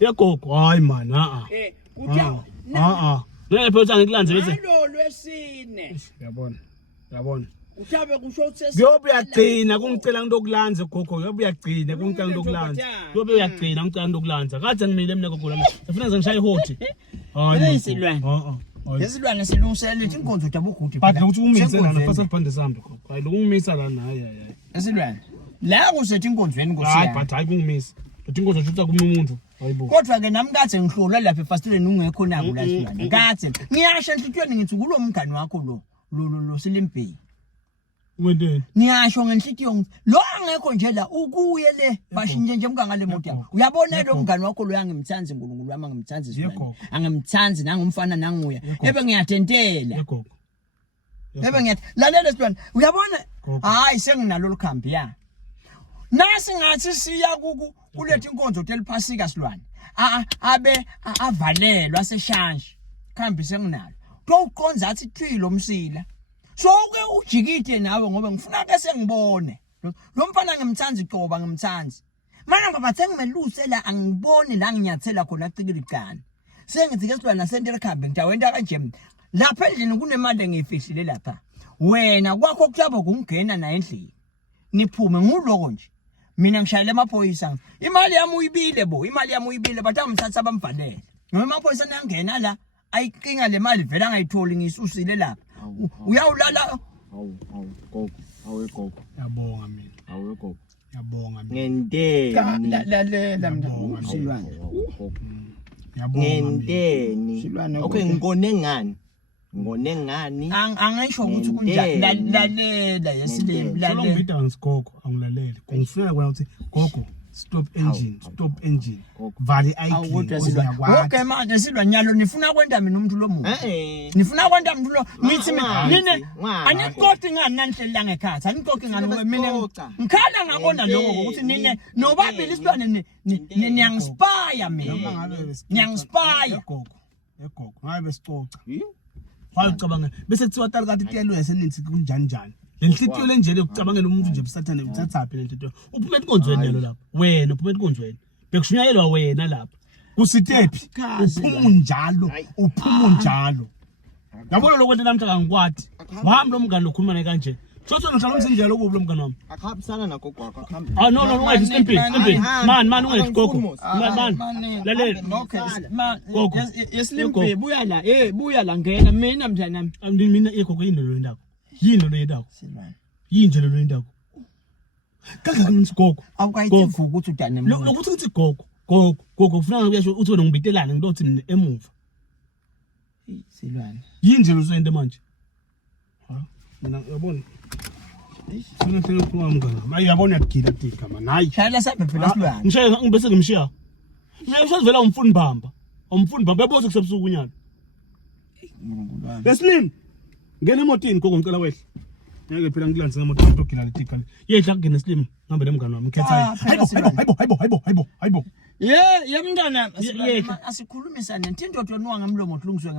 Yagogo hayi man Kuthiwa ngeke phela ngikulanze bese. Lo lwesine. Yabona. Uthabe kusho ukuthi Yobe uyagcina kungicela ngidokulanza gogo, yobe uyagcina kungicela ngidokulanza. Yobe uyagcina ngicela ngidokulanza. Kade ngimile mina gogo lami. Ngifuna ngize ngishaye ihoti. Hayi isilwane. Lesilwane silungiselela lethi inkonzo dabugudu. But ukuthi ungimise lana fasa siphande sambe gogo. Hayi lokungimisa lana hayi. Lesilwane. La kusethi inkonzweni Hayi ngosiyana. but hayi kungimisa. Ukuthi inkonzo ushutha kumuntu. Hayibo. Kodwa ke nami kathe ngihlolwa lapha efastileni ungekho naku la silwane. Kathe ngiyasho enhlitweni ngithi kulo mngani wakho lo Silimbheki. Wendeni? Ngiyasho ngenhlitiyo lo angekho nje la ukuye le bashinje nje mka ngale moto yakho. Uyabona lo mngani wakho lo yangimthanzi uNkulunkulu wami angimthanzi silwane. Angimthanzi nangumfana nanguya. Ebe ngiyatentela. Yegogo. Ebe ngiyathi lalela silwane. Uyabona? Hayi senginalo lokhambi ya. Nasi ngathi siya kulethe inkonzo teliphasika silwane. Abe avalelwa seshanshi. Khambi senginalo. Uqonza athi thwilo umsila. So ke ujikide nawe ngoba ngifuna ke sengibone. Lo mfana ngimthanzi qoba ngimthanzi. Mana ngoba sengimeluse la angiboni la nginyathela khona icikilicane. Sengithi ke silwana sentele khambe ngitawenta kanje. Lapha endlini kunemali engiyifihlile lapha. Wena kwakho kuthabo kungena na endlini. Niphume nguloko nje. Mina ngishayela emaphoyisa. Imali yami uyibile imali yami uyibile bathi amthatha abamvalele. Ngoba emaphoyisa nangena la ayiqinga le mali vela ngayitholi ngisusile lapha. Uyawulala gogo gogo yabonga mina gogo yabonga mina ngendeni lalela mina silwane ngendeni okay ngone ngani angisho ukuthi kunjani lalela yesilimi lalela ngibida ngisigogo angilaleli ngifuna kona ukuthi gogo stop engine vali ayikho okay manje silwa nyalo nifuna kwenda mina umuntu lo muntu nifuna kwenda umuntu lo ngithi mina aniqoqi ngani nanhlela ngekhathi aniqoqi ngani mina ngikhala ngabona lokho ukuthi nine nobabili isilwane niyangispire mina niyangispire gogo ngabe sicoca wayicabanga bese kuthiwa talikade tiyelwe yesenithi kunjani lenhlitiyo lenjele ukucabangela umuntu nje busathane uthathaphi lento uphume enkonzweni lelo lapha wena uphume enkonzweni bekushunyayelwa wena lapha kusitephi uphuma njalo yabona lokho namhla ngikwathi wami lo mngani lokhuluma naye kanje Soso ngihlala umsindlela lokubi lo mngani wami akhambisana nakho gwakho akhambi no ungathi simphi man ungathi gogo man lalela gogo yeslimpe buya la ngena mina mnjani nami mina igogo indolo yendako silwane yinjelo lo yendako kangaka ngisigogo awukayithi vuka ukuthi udane mina lokuthi uthi gogo ufuna ukuyasho uthi wena ngibitelana ngilothi mina emuva silwane yinjelo usende manje mina yabona Sina tena kwa mngana. Mayi yabona yakugila tika man. Hayi. Shayela saphe phela silwane. Ngishaya ngibese ngimshiya. Ngiyashazivela umfundi bamba. Beboza kusebusuku unyalo. Leslim. Ngene emotini gogo ngicela wehle. Ngeke phela ngilanze ngemoto ngidogila letika. Yedla kungena Slim. Ngambe nemngane wami ngikhetha. Hayibo. Ye mntana asikhulumisane ntinto ntonwa ngemlomo kulungiswe